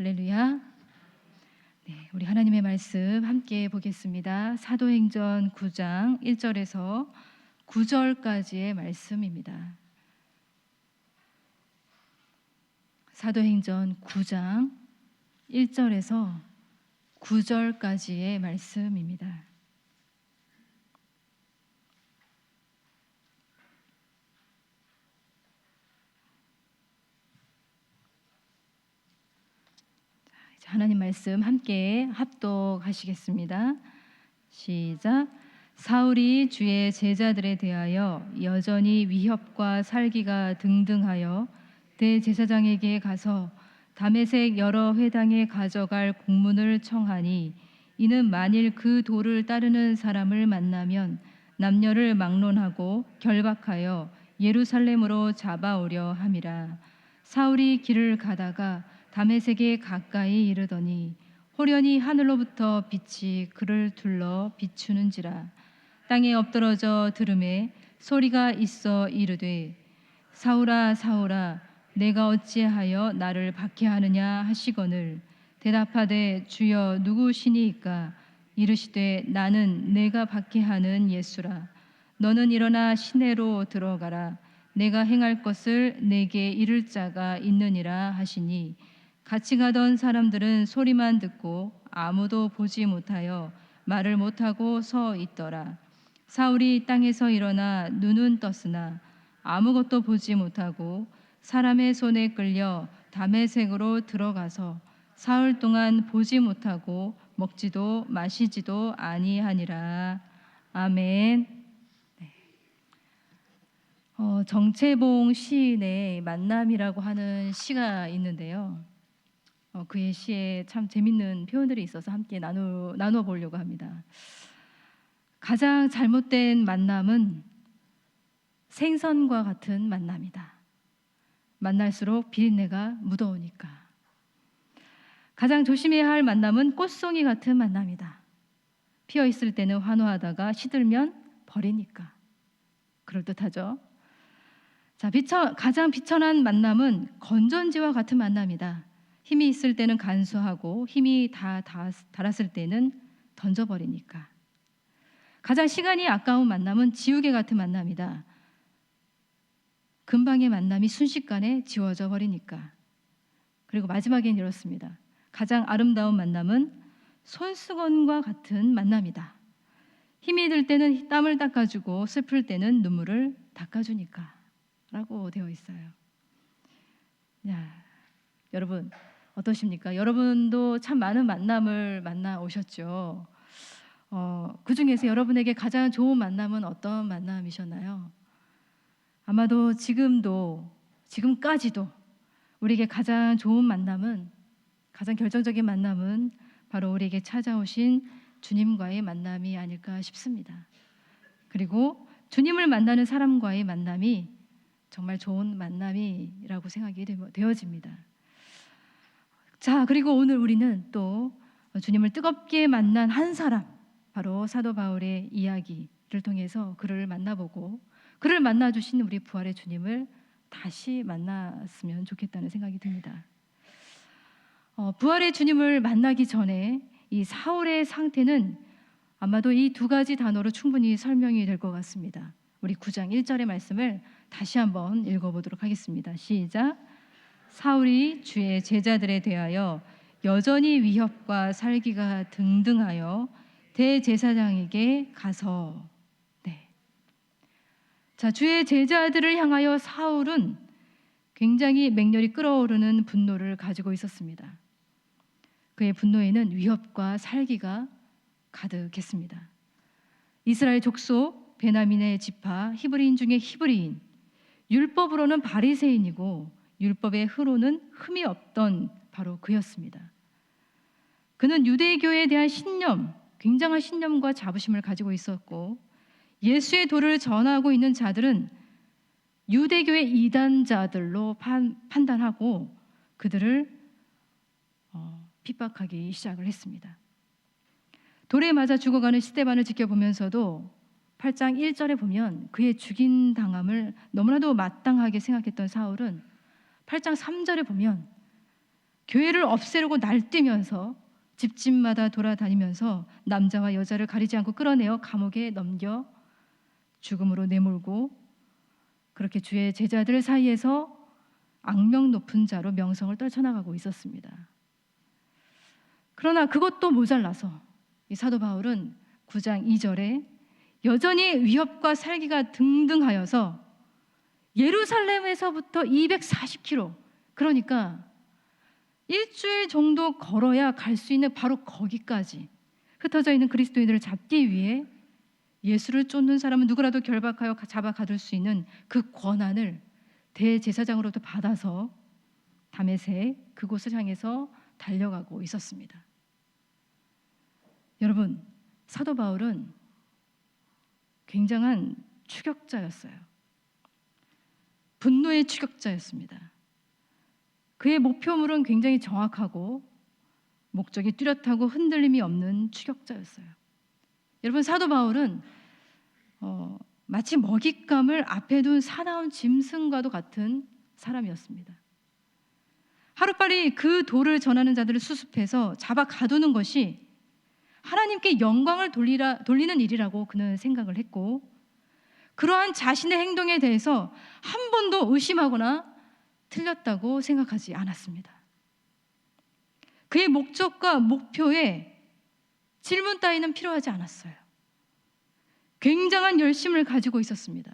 할렐루야. 네, 우리 하나님의 말씀 함께 보겠습니다. 사도행전 9장 1절에서 9절까지의 말씀입니다. 사도행전 9장 1절에서 9절까지의 말씀입니다. 하나님 말씀 함께 합독하시겠습니다. 시작. 사울이 주의 제자들에 대하여 여전히 위협과 살기가 등등하여 대제사장에게 가서 다메섹 여러 회당에 가져갈 공문을 청하니, 이는 만일 그 도를 따르는 사람을 만나면 남녀를 막론하고 결박하여 예루살렘으로 잡아오려 함이라. 사울이 길을 가다가 다메섹에 가까이 이르더니 호련히 하늘로부터 빛이 그를 둘러 비추는지라. 땅에 엎드러져 들음에 소리가 있어 이르되, 사울아 사울아 내가 어찌하여 나를 박해하느냐 하시거늘, 대답하되 주여 누구시니이까? 이르시되 나는 내가 박해하는 예수라. 너는 일어나 시내로 들어가라. 내가 행할 것을 내게 이를 자가 있느니라 하시니, 같이 가던 사람들은 소리만 듣고 아무도 보지 못하여 말을 못하고 서 있더라. 사울이 땅에서 일어나 눈은 떴으나 아무것도 보지 못하고 사람의 손에 끌려 다메섹으로 들어가서 사흘 동안 보지 못하고 먹지도 마시지도 아니하니라. 아멘. 정채봉 시인의 만남이라고 하는 시가 있는데요. 그의 시에 참 재밌는 표현들이 있어서 함께 나누어 보려고 합니다. 가장 잘못된 만남은 생선과 같은 만남이다. 만날수록 비린내가 묻어오니까. 가장 조심해야 할 만남은 꽃송이 같은 만남이다. 피어 있을 때는 환호하다가 시들면 버리니까. 그럴듯하죠. 자, 가장 비천한 만남은 건전지와 같은 만남이다. 힘이 있을 때는 간수하고 힘이 다 닳았을 때는 던져버리니까. 가장 시간이 아까운 만남은 지우개 같은 만남이다. 금방의 만남이 순식간에 지워져 버리니까. 그리고 마지막엔 이렇습니다. 가장 아름다운 만남은 손수건과 같은 만남이다. 힘이 들 때는 땀을 닦아주고 슬플 때는 눈물을 닦아주니까 라고 되어 있어요. 야, 여러분 어떠십니까? 여러분도 참 많은 만남을 만나 오셨죠. 그 중에서 여러분에게 가장 좋은 만남은 어떤 만남이셨나요? 아마도 지금까지도 우리에게 가장 좋은 만남은, 가장 결정적인 만남은 바로 우리에게 찾아오신 주님과의 만남이 아닐까 싶습니다. 그리고 주님을 만나는 사람과의 만남이 정말 좋은 만남이라고 생각이 되어집니다. 자, 그리고 오늘 우리는 또 주님을 뜨겁게 만난 한 사람, 바로 사도 바울의 이야기를 통해서 그를 만나보고, 그를 만나주신 우리 부활의 주님을 다시 만났으면 좋겠다는 생각이 듭니다. 부활의 주님을 만나기 전에 이 사울의 상태는 아마도 이 두 가지 단어로 충분히 설명이 될 것 같습니다. 우리 9장 1절의 말씀을 다시 한번 읽어보도록 하겠습니다. 시작. 사울이 주의 제자들에 대하여 여전히 위협과 살기가 등등하여 대제사장에게 가서. 자, 주의 제자들을 향하여 사울은 굉장히 맹렬히 끓어오르는 분노를 가지고 있었습니다. 그의 분노에는 위협과 살기가 가득했습니다. 이스라엘 족속 베냐민의 지파 히브리인 중에 히브리인, 율법으로는 바리새인이고 율법의 흐로는 흠이 없던 바로 그였습니다. 그는 유대교에 대한 신념, 굉장한 신념과 자부심을 가지고 있었고, 예수의 도를 전하고 있는 자들은 유대교의 이단자들로 판단하고 그들을 핍박하기 시작을 했습니다. 돌에 맞아 죽어가는 스데반을 지켜보면서도 8장 1절에 보면 그의 죽인 당함을 너무나도 마땅하게 생각했던 사울은 8장 3절에 보면 교회를 없애려고 날뛰면서 집집마다 돌아다니면서 남자와 여자를 가리지 않고 끌어내어 감옥에 넘겨 죽음으로 내몰고 그렇게 주의 제자들 사이에서 악명 높은 자로 명성을 떨쳐나가고 있었습니다. 그러나 그것도 모자라서 이 사도 바울은 9장 2절에 여전히 위협과 살기가 등등하여서 예루살렘에서부터 240km, 그러니까 일주일 정도 걸어야 갈 수 있는 바로 거기까지 흩어져 있는 그리스도인들을 잡기 위해 예수를 쫓는 사람은 누구라도 결박하여 잡아 가둘 수 있는 그 권한을 대제사장으로부터 받아서 다메섹 그곳을 향해서 달려가고 있었습니다. 여러분, 사도 바울은 굉장한 추격자였어요. 분노의 추격자였습니다. 그의 목표물은 굉장히 정확하고 목적이 뚜렷하고 흔들림이 없는 추격자였어요. 여러분, 사도 바울은 마치 먹잇감을 앞에 둔 사나운 짐승과도 같은 사람이었습니다. 하루빨리 그 도를 전하는 자들을 수습해서 잡아 가두는 것이 하나님께 영광을 돌리는 일이라고 그는 생각을 했고, 그러한 자신의 행동에 대해서 한 번도 의심하거나 틀렸다고 생각하지 않았습니다. 그의 목적과 목표에 질문 따위는 필요하지 않았어요. 굉장한 열심을 가지고 있었습니다.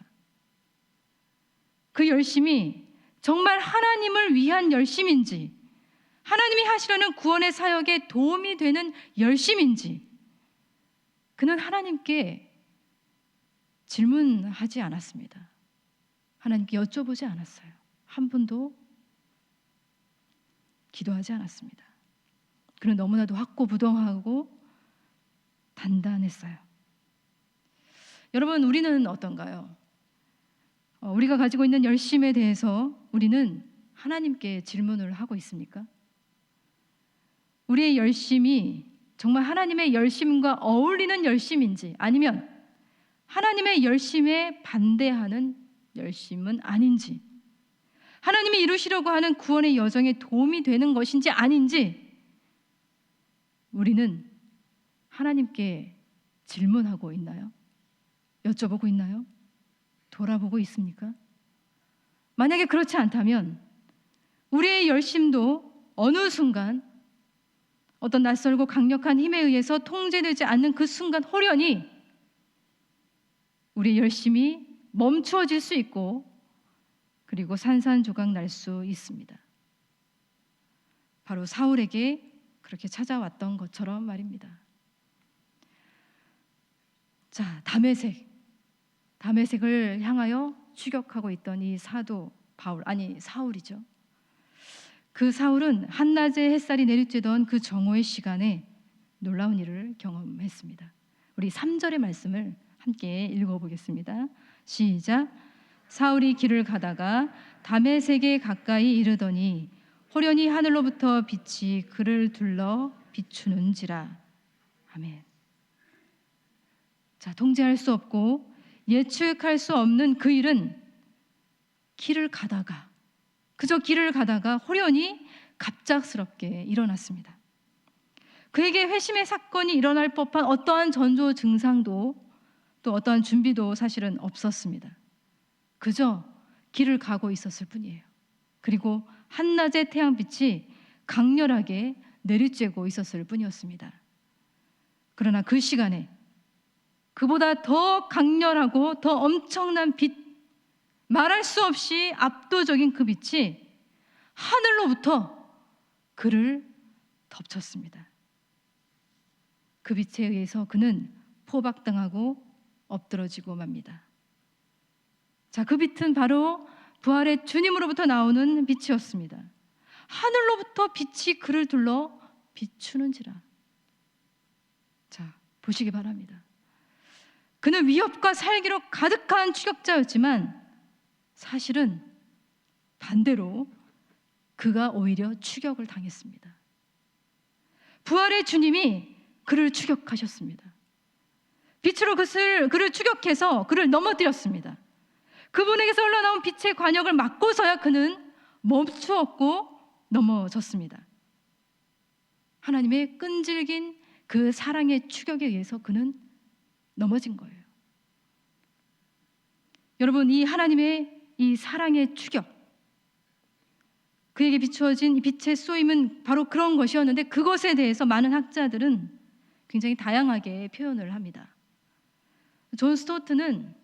그 열심이 정말 하나님을 위한 열심인지, 하나님이 하시려는 구원의 사역에 도움이 되는 열심인지 그는 하나님께 질문하지 않았습니다. 하나님께 여쭤보지 않았어요. 한 번도 기도하지 않았습니다. 그는 너무나도 확고부동하고 단단했어요. 여러분, 우리는 어떤가요? 우리가 가지고 있는 열심에 대해서 우리는 하나님께 질문을 하고 있습니까? 우리의 열심이 정말 하나님의 열심과 어울리는 열심인지, 아니면 하나님의 열심에 반대하는 열심은 아닌지, 하나님이 이루시려고 하는 구원의 여정에 도움이 되는 것인지 아닌지 우리는 하나님께 질문하고 있나요? 여쭤보고 있나요? 돌아보고 있습니까? 만약에 그렇지 않다면 우리의 열심도 어느 순간 어떤 낯설고 강력한 힘에 의해서 통제되지 않는 그 순간 호련히 우리의 열심이 멈추어질 수 있고, 그리고 산산조각 날 수 있습니다. 바로 사울에게 그렇게 찾아왔던 것처럼 말입니다. 자, 다메섹을 향하여 추격하고 있던 이 사도 바울, 아니 사울이죠. 그 사울은 한낮에 햇살이 내리쬐던 그 정오의 시간에 놀라운 일을 경험했습니다. 우리 3절의 말씀을 함께 읽어보겠습니다. 시작. 사울이 길을 가다가 다메섹에 가까이 이르더니 호련히 하늘로부터 빛이 그를 둘러 비추는지라. 아멘. 자, 통제할 수 없고 예측할 수 없는 그 일은 그저 길을 가다가 호련히 갑작스럽게 일어났습니다. 그에게 회심의 사건이 일어날 법한 어떠한 전조 증상도 또 어떠한 준비도 사실은 없었습니다. 그저 길을 가고 있었을 뿐이에요. 그리고 한낮의 태양빛이 강렬하게 내리쬐고 있었을 뿐이었습니다. 그러나 그 시간에 그보다 더 강렬하고 더 엄청난 빛, 말할 수 없이 압도적인 그 빛이 하늘로부터 그를 덮쳤습니다. 그 빛에 의해서 그는 포박당하고 엎드러지고 맙니다. 자, 그 빛은 바로 부활의 주님으로부터 나오는 빛이었습니다. 하늘로부터 빛이 그를 둘러 비추는지라. 자, 보시기 바랍니다. 그는 위협과 살기로 가득한 추격자였지만 사실은 반대로 그가 오히려 추격을 당했습니다. 부활의 주님이 그를 추격하셨습니다. 빛으로 그를 추격해서 그를 넘어뜨렸습니다. 그분에게서 흘러나온 빛의 관역을 막고서야 그는 멈추었고 넘어졌습니다. 하나님의 끈질긴 그 사랑의 추격에 의해서 그는 넘어진 거예요. 여러분, 이 하나님의 이 사랑의 추격, 그에게 비추어진 빛의 쏘임은 바로 그런 것이었는데, 그것에 대해서 많은 학자들은 굉장히 다양하게 표현을 합니다. 존 스토트는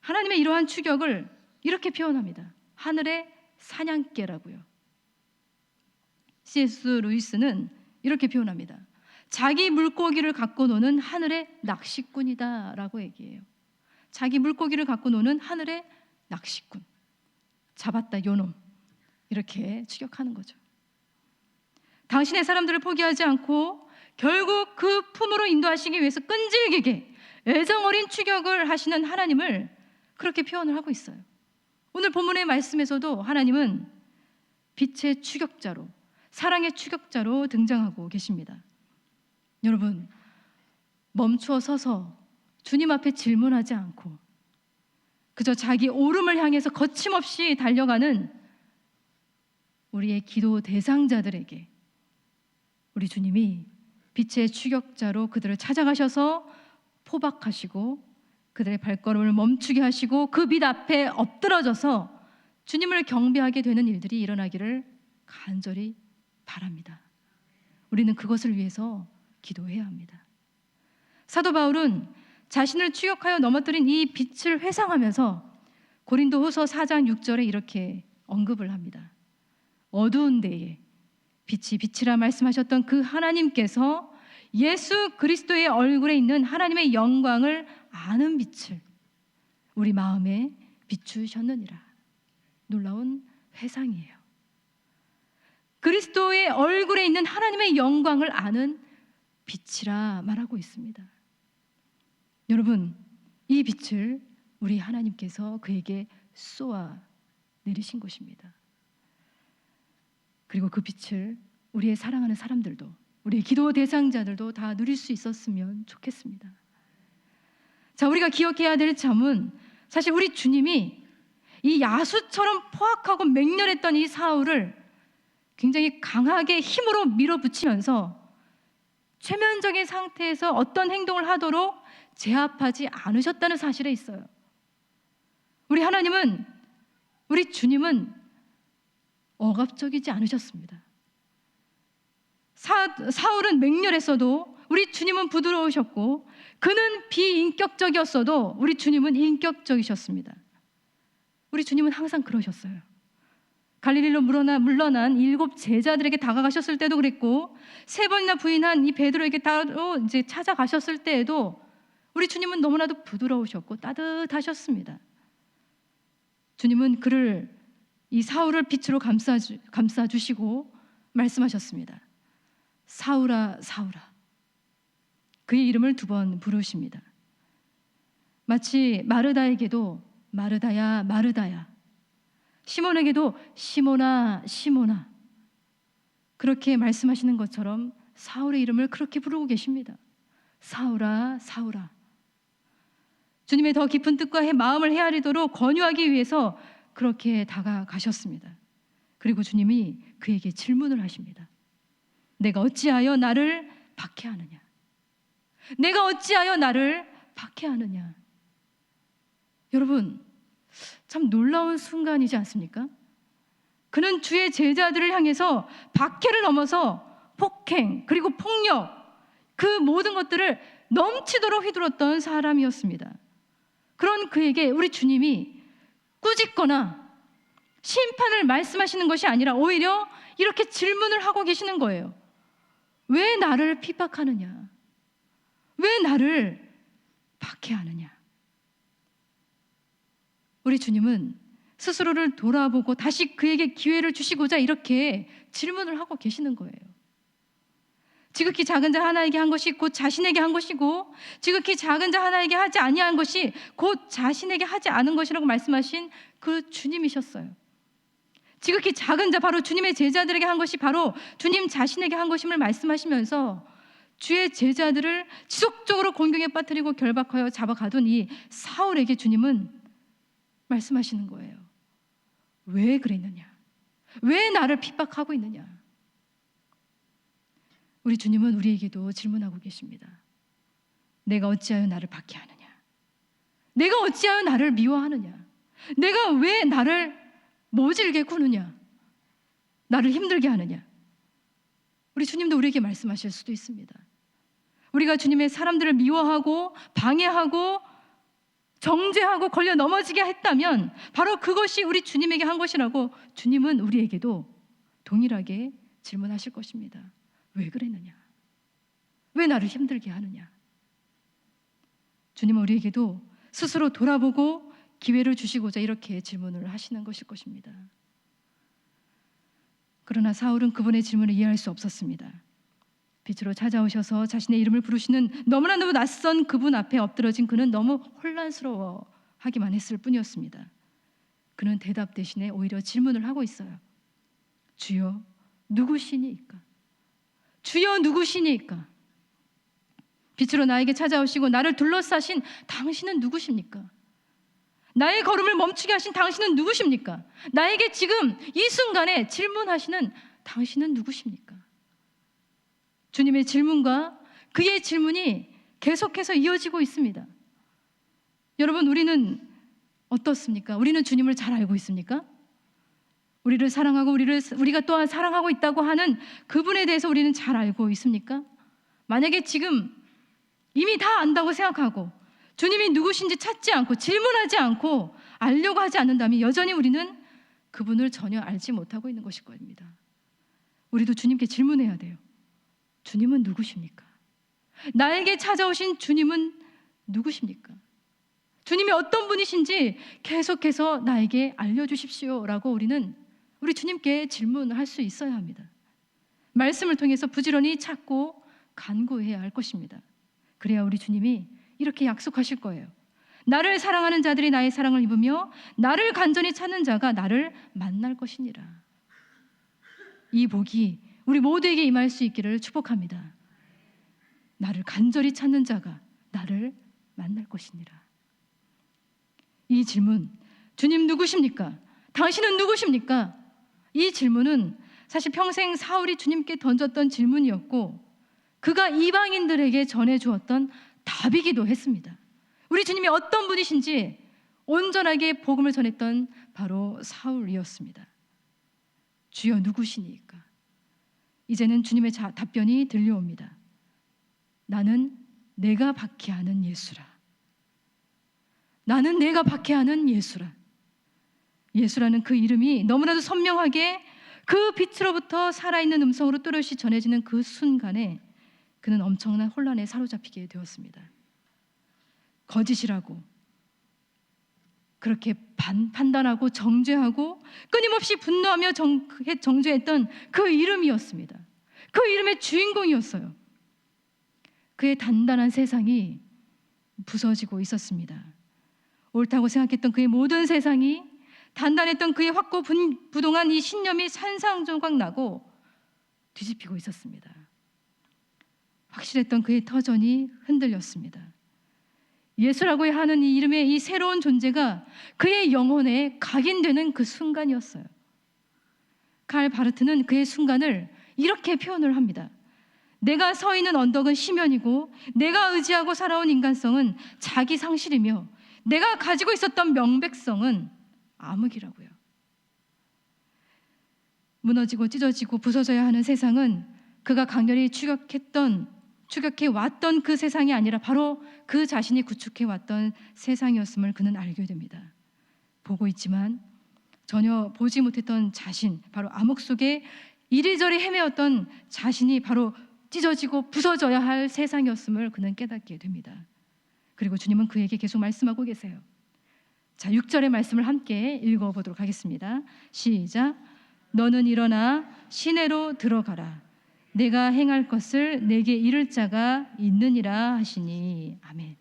하나님의 이러한 추격을 이렇게 표현합니다. 하늘의 사냥개라고요. C.S. 루이스는 이렇게 표현합니다. 자기 물고기를 갖고 노는 하늘의 낚시꾼이다라고 얘기해요. 자기 물고기를 갖고 노는 하늘의 낚시꾼. 잡았다 요놈. 이렇게 추격하는 거죠. 당신의 사람들을 포기하지 않고 결국 그 품으로 인도하시기 위해서 끈질기게 애정어린 추격을 하시는 하나님을 그렇게 표현을 하고 있어요. 오늘 본문의 말씀에서도 하나님은 빛의 추격자로, 사랑의 추격자로 등장하고 계십니다. 여러분, 멈추어 서서 주님 앞에 질문하지 않고 그저 자기 오름을 향해서 거침없이 달려가는 우리의 기도 대상자들에게 우리 주님이 빛의 추격자로 그들을 찾아가셔서 포박하시고 그들의 발걸음을 멈추게 하시고 그 빛 앞에 엎드러져서 주님을 경배하게 되는 일들이 일어나기를 간절히 바랍니다. 우리는 그것을 위해서 기도해야 합니다. 사도 바울은 자신을 추격하여 넘어뜨린 이 빛을 회상하면서 고린도후서 4장 6절에 이렇게 언급을 합니다. 어두운 데에 빛이 빛이라 말씀하셨던 그 하나님께서 예수 그리스도의 얼굴에 있는 하나님의 영광을 아는 빛을 우리 마음에 비추셨느니라. 놀라운 회상이에요. 그리스도의 얼굴에 있는 하나님의 영광을 아는 빛이라 말하고 있습니다. 여러분, 이 빛을 우리 하나님께서 그에게 쏘아 내리신 것입니다. 그리고 그 빛을 우리의 사랑하는 사람들도, 우리의 기도 대상자들도 다 누릴 수 있었으면 좋겠습니다. 자, 우리가 기억해야 될 점은 사실 우리 주님이 이 야수처럼 포악하고 맹렬했던 이 사울을 굉장히 강하게 힘으로 밀어붙이면서 최면적인 상태에서 어떤 행동을 하도록 제압하지 않으셨다는 사실에 있어요. 우리 하나님은, 우리 주님은 억압적이지 않으셨습니다. 사울은 맹렬했어도 우리 주님은 부드러우셨고, 그는 비인격적이었어도 우리 주님은 인격적이셨습니다. 우리 주님은 항상 그러셨어요. 갈릴리로 물러난 7 제자들에게 다가가셨을 때도 그랬고, 3번이나 부인한 이 베드로에게 따로 이제 찾아가셨을 때에도 우리 주님은 너무나도 부드러우셨고 따뜻하셨습니다. 주님은 그를, 이 사울을 빛으로 감싸주시고 말씀하셨습니다. 사울아, 사울아. 그의 이름을 2번 부르십니다. 마치 마르다에게도 마르다야, 마르다야, 시몬에게도 시몬아, 시몬아, 그렇게 말씀하시는 것처럼 사울의 이름을 그렇게 부르고 계십니다. 사울아, 사울아. 주님의 더 깊은 뜻과 마음을 헤아리도록 권유하기 위해서 그렇게 다가가셨습니다. 그리고 주님이 그에게 질문을 하십니다. 내가 어찌하여 나를 박해하느냐? 내가 어찌하여 나를 박해하느냐? 여러분, 참 놀라운 순간이지 않습니까? 그는 주의 제자들을 향해서 박해를 넘어서 폭행, 그리고 폭력, 그 모든 것들을 넘치도록 휘둘렀던 사람이었습니다. 그런 그에게 우리 주님이 꾸짖거나 심판을 말씀하시는 것이 아니라 오히려 이렇게 질문을 하고 계시는 거예요. 왜 나를 핍박하느냐? 왜 나를 박해하느냐? 우리 주님은 스스로를 돌아보고 다시 그에게 기회를 주시고자 이렇게 질문을 하고 계시는 거예요. 지극히 작은 자 하나에게 한 것이 곧 자신에게 한 것이고, 지극히 작은 자 하나에게 하지 아니한 것이 곧 자신에게 하지 않은 것이라고 말씀하신 그 주님이셨어요. 지극히 작은 자, 바로 주님의 제자들에게 한 것이 바로 주님 자신에게 한 것임을 말씀하시면서 주의 제자들을 지속적으로 공경에 빠뜨리고 결박하여 잡아가던 이 사울에게 주님은 말씀하시는 거예요. 왜 그랬느냐? 왜 나를 핍박하고 있느냐? 우리 주님은 우리에게도 질문하고 계십니다. 내가 어찌하여 나를 박해하느냐? 내가 어찌하여 나를 미워하느냐? 내가 왜 나를 모질게 구느냐? 나를 힘들게 하느냐? 우리 주님도 우리에게 말씀하실 수도 있습니다. 우리가 주님의 사람들을 미워하고 방해하고 정죄하고 걸려 넘어지게 했다면 바로 그것이 우리 주님에게 한 것이라고 주님은 우리에게도 동일하게 질문하실 것입니다. 왜 그랬느냐? 왜 나를 힘들게 하느냐? 주님은 우리에게도 스스로 돌아보고 기회를 주시고자 이렇게 질문을 하시는 것일 것입니다. 그러나 사울은 그분의 질문을 이해할 수 없었습니다. 빛으로 찾아오셔서 자신의 이름을 부르시는 너무나 낯선 그분 앞에 엎드러진 그는 너무 혼란스러워하기만 했을 뿐이었습니다. 그는 대답 대신에 오히려 질문을 하고 있어요. 주여 누구시니까? 주여 누구시니까? 빛으로 나에게 찾아오시고 나를 둘러싸신 당신은 누구십니까? 나의 걸음을 멈추게 하신 당신은 누구십니까? 나에게 지금 이 순간에 질문하시는 당신은 누구십니까? 주님의 질문과 그의 질문이 계속해서 이어지고 있습니다. 여러분, 우리는 어떻습니까? 우리는 주님을 잘 알고 있습니까? 우리를 사랑하고 우리가 또한 사랑하고 있다고 하는 그분에 대해서 우리는 잘 알고 있습니까? 만약에 지금 이미 다 안다고 생각하고 주님이 누구신지 찾지 않고 질문하지 않고 알려고 하지 않는다면 여전히 우리는 그분을 전혀 알지 못하고 있는 것일 겁니다. 우리도 주님께 질문해야 돼요. 주님은 누구십니까? 나에게 찾아오신 주님은 누구십니까? 주님이 어떤 분이신지 계속해서 나에게 알려주십시오라고 우리 주님께 질문할 수 있어야 합니다. 말씀을 통해서 부지런히 찾고 간구해야 할 것입니다. 그래야 우리 주님이 이렇게 약속하실 거예요. 나를 사랑하는 자들이 나의 사랑을 입으며 나를 간절히 찾는 자가 나를 만날 것이니라. 이 복이 우리 모두에게 임할 수 있기를 축복합니다. 나를 간절히 찾는 자가 나를 만날 것이니라. 이 질문, 주님 누구십니까? 당신은 누구십니까? 이 질문은 사실 평생 사울이 주님께 던졌던 질문이었고 그가 이방인들에게 전해주었던 답이기도 했습니다. 우리 주님이 어떤 분이신지 온전하게 복음을 전했던 바로 사울이었습니다. 주여 누구시니까? 이제는 주님의 답변이 들려옵니다. 나는 내가 박해하는 예수라. 나는 내가 박해하는 예수라. 예수라는 그 이름이 너무나도 선명하게 그 빛으로부터 살아있는 음성으로 또렷이 전해지는 그 순간에 그는 엄청난 혼란에 사로잡히게 되었습니다. 거짓이라고 그렇게 판단하고 정죄하고 끊임없이 분노하며 정죄했던 그 이름이었습니다. 그 이름의 주인공이었어요. 그의 단단한 세상이 부서지고 있었습니다. 옳다고 생각했던 그의 모든 세상이, 단단했던 그의 확고부동한 이 신념이 산산조각 나고 뒤집히고 있었습니다. 확실했던 그의 터전이 흔들렸습니다. 예수라고 하는 이 이름의 이 새로운 존재가 그의 영혼에 각인되는 그 순간이었어요. 칼 바르트는 그의 순간을 이렇게 표현을 합니다. 내가 서 있는 언덕은 시면이고 내가 의지하고 살아온 인간성은 자기 상실이며 내가 가지고 있었던 명백성은 암흑이라고요. 무너지고 찢어지고 부서져야 하는 세상은 그가 강렬히 추격해 왔던 그 세상이 아니라 바로 그 자신이 구축해 왔던 세상이었음을 그는 알게 됩니다. 보고 있지만 전혀 보지 못했던 자신, 바로 암흑 속에 이리저리 헤매었던 자신이 바로 찢어지고 부서져야 할 세상이었음을 그는 깨닫게 됩니다. 그리고 주님은 그에게 계속 말씀하고 계세요. 자, 6절의 말씀을 함께 읽어보도록 하겠습니다. 시작. 너는 일어나 시내로 들어가라. 내가 행할 것을 내게 이를 자가 있느니라 하시니. 아멘.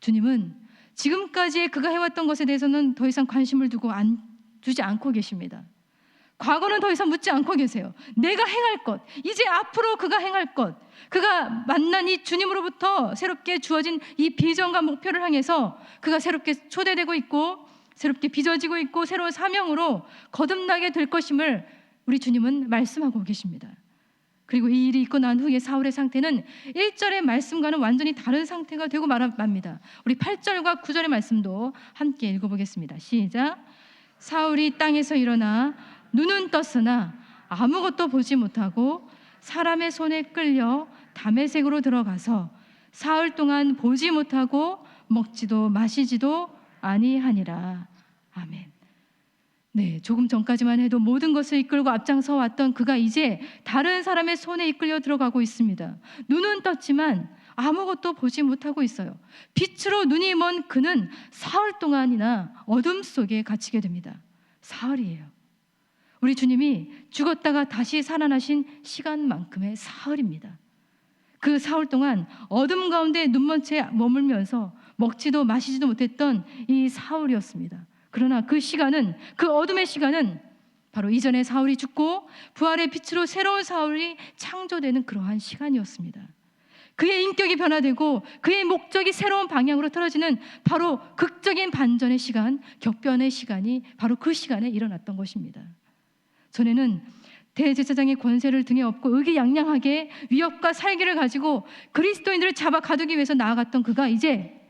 주님은 지금까지 그가 해왔던 것에 대해서는 더 이상 관심을 두지 않고 계십니다. 과거는 더 이상 묻지 않고 계세요. 내가 행할 것, 이제 앞으로 그가 행할 것, 그가 만난 이 주님으로부터 새롭게 주어진 이 비전과 목표를 향해서 그가 새롭게 초대되고 있고 새롭게 빚어지고 있고 새로운 사명으로 거듭나게 될 것임을 우리 주님은 말씀하고 계십니다. 그리고 이 일이 있고 난 후에 사울의 상태는 1절의 말씀과는 완전히 다른 상태가 되고 말합니다. 우리 8절과 9절의 말씀도 함께 읽어보겠습니다. 시작. 사울이 땅에서 일어나 눈은 떴으나 아무것도 보지 못하고 사람의 손에 끌려 다메섹으로 들어가서 사흘 동안 보지 못하고 먹지도 마시지도 아니하니라. 아멘. 네, 조금 전까지만 해도 모든 것을 이끌고 앞장서 왔던 그가 이제 다른 사람의 손에 이끌려 들어가고 있습니다. 눈은 떴지만 아무것도 보지 못하고 있어요. 빛으로 눈이 먼 그는 사흘 동안이나 어둠 속에 갇히게 됩니다. 사흘이에요. 우리 주님이 죽었다가 다시 살아나신 시간만큼의 사흘입니다. 그 사흘 동안 어둠 가운데 눈먼 채 머물면서 먹지도 마시지도 못했던 이 사울이었습니다. 그러나 그 시간은, 그 어둠의 시간은 바로 이전에 사울이 죽고 부활의 빛으로 새로운 사울이 창조되는 그러한 시간이었습니다. 그의 인격이 변화되고 그의 목적이 새로운 방향으로 틀어지는 바로 극적인 반전의 시간, 격변의 시간이 바로 그 시간에 일어났던 것입니다. 전에는 대제사장의 권세를 등에 업고 의기양양하게 위협과 살기를 가지고 그리스도인들을 잡아 가두기 위해서 나아갔던 그가 이제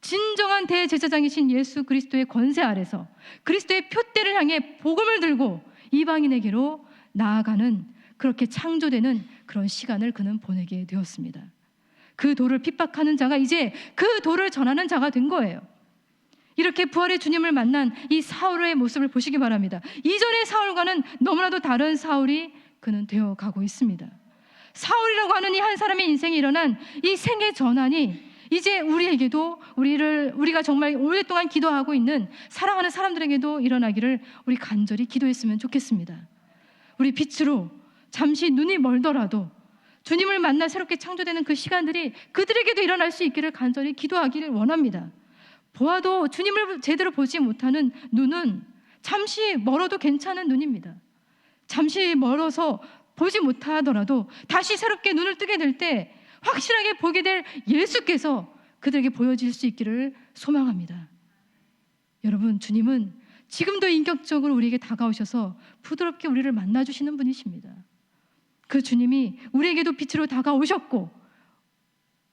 진정한 대제사장이신 예수 그리스도의 권세 아래서 그리스도의 표대를 향해 복음을 들고 이방인에게로 나아가는, 그렇게 창조되는 그런 시간을 그는 보내게 되었습니다. 그 도를 핍박하는 자가 이제 그 도를 전하는 자가 된 거예요. 이렇게 부활의 주님을 만난 이 사울의 모습을 보시기 바랍니다. 이전의 사울과는 너무나도 다른 사울이 그는 되어가고 있습니다. 사울이라고 하는 이 한 사람의 인생에 일어난 이 생애 전환이 이제 우리에게도, 우리가 정말 오랫동안 기도하고 있는 사랑하는 사람들에게도 일어나기를 우리 간절히 기도했으면 좋겠습니다. 우리 빛으로 잠시 눈이 멀더라도 주님을 만나 새롭게 창조되는 그 시간들이 그들에게도 일어날 수 있기를 간절히 기도하기를 원합니다. 보아도 주님을 제대로 보지 못하는 눈은 잠시 멀어도 괜찮은 눈입니다. 잠시 멀어서 보지 못하더라도 다시 새롭게 눈을 뜨게 될 때 확실하게 보게 될 예수께서 그들에게 보여질 수 있기를 소망합니다. 여러분, 주님은 지금도 인격적으로 우리에게 다가오셔서 부드럽게 우리를 만나주시는 분이십니다. 그 주님이 우리에게도 빛으로 다가오셨고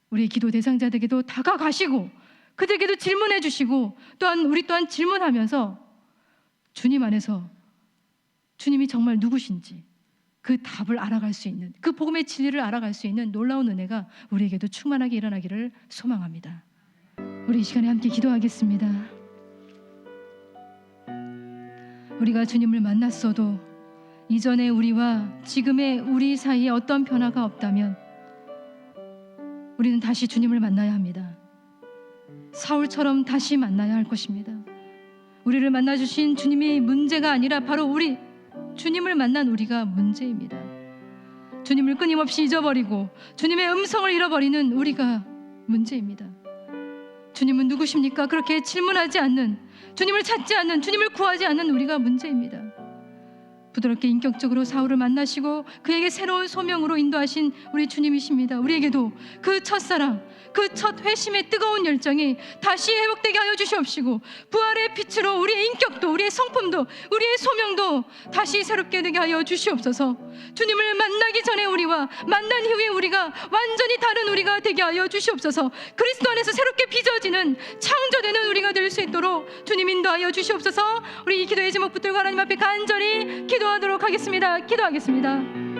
우리 기도 대상자들에게도 다가가시고 그들에게도 질문해 주시고 우리 또한 질문하면서 주님 안에서 주님이 정말 누구신지 그 답을 알아갈 수 있는, 그 복음의 진리를 알아갈 수 있는 놀라운 은혜가 우리에게도 충만하게 일어나기를 소망합니다. 우리 이 시간에 함께 기도하겠습니다. 우리가 주님을 만났어도 이전의 우리와 지금의 우리 사이에 어떤 변화가 없다면 우리는 다시 주님을 만나야 합니다. 사울처럼 다시 만나야 할 것입니다. 우리를 만나주신 주님이 문제가 아니라 바로 주님을 만난 우리가 문제입니다. 주님을 끊임없이 잊어버리고 주님의 음성을 잃어버리는 우리가 문제입니다. 주님은 누구십니까? 그렇게 질문하지 않는, 주님을 찾지 않는, 주님을 구하지 않는 우리가 문제입니다. 부드럽게 인격적으로 사울을 만나시고 그에게 새로운 소명으로 인도하신 우리 주님이십니다. 우리에게도 그 첫사랑, 그 첫 회심의 뜨거운 열정이 다시 회복되게 하여 주시옵시고 부활의 빛으로 우리의 인격도, 우리의 성품도, 우리의 소명도 다시 새롭게 되게 하여 주시옵소서. 주님을 만나기 전에 우리와 만난 이후에 우리가 완전히 다른 우리가 되게 하여 주시옵소서. 그리스도 안에서 새롭게 빚어지는, 창조되는 우리가 될 수 있도록 주님 인도하여 주시옵소서. 우리 이 기도의 제목 붙들고 하나님 앞에 간절히 기도하도록 하겠습니다. 기도하겠습니다.